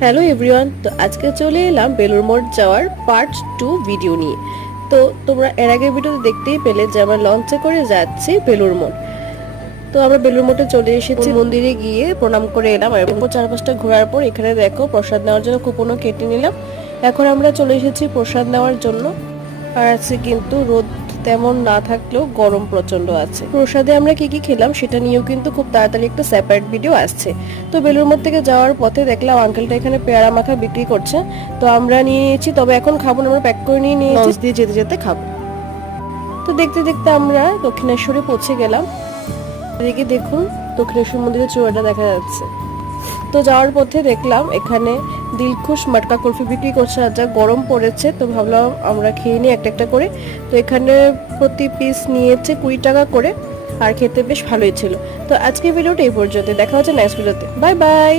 Hello everyone, তো আজকে চলে এলাম বেলুড় মঠ যাওয়ার পার্ট 2 ভিডিও নিয়ে। তো তোমরা এর আগের ভিডিওতে দেখতেই পেলে যে আমরা লঞ্চে করে যাচ্ছি বেলুড় মঠ। তো আমরা বেলুড় মঠে চলে এসেছি, মন্দিরে গিয়ে প্রণাম করে এলাম। আর এরপর চারপাশটা ঘোরার পর এখানে দেখো প্রসাদ নেওয়ার জন্য কুপনও কেটে নিলাম। এখন আমরা চলে এসেছি প্রসাদ নেওয়ার জন্য। আর আজকে কিন্তু রোদ তেমন না থাকলেও গরম প্রচন্ড আছে। প্রসাদে আমরা কি কি খেলাম সেটা নিয়েও কিন্তু খুব তাড়াতাড়ি একটা সেপারেট ভিডিও আসছে। তো বেলুড় মঠ থেকে যাওয়ার পথে দেখলাম আঙ্কেলটা এখানে পেয়ারা মাখা বিক্রি করছে। তো আমরা নিয়ে নিয়েছি, তবে এখন খাবো না, আমরা প্যাক করে নিয়ে নিয়েছি, লঞ্চ দিয়ে যেতে যেতে খাবো। তো দেখতে দেখতে আমরা দক্ষিণেশ্বরে পৌঁছে গেলাম। এদিকে দেখুন দক্ষিণেশ্বর মন্দিরের চূড়াটা দেখা যাচ্ছে। তো যাওয়ার পথে দেখলাম এখানে দিলখুশ মটকা কুলফি বিক্রি করছে। আর যা গরম পড়েছে তো ভাবলাম আমরা খেয়ে নিই একটা একটা করে। তো এখানে প্রতি পিস নিয়েছে 20 টাকা করে, আর খেতে বেশ ভালোই ছিল। তো আজকের ভিডিওটা এই পর্যন্ত, দেখা হচ্ছে নেক্সট ভিডিওতে। Bye bye.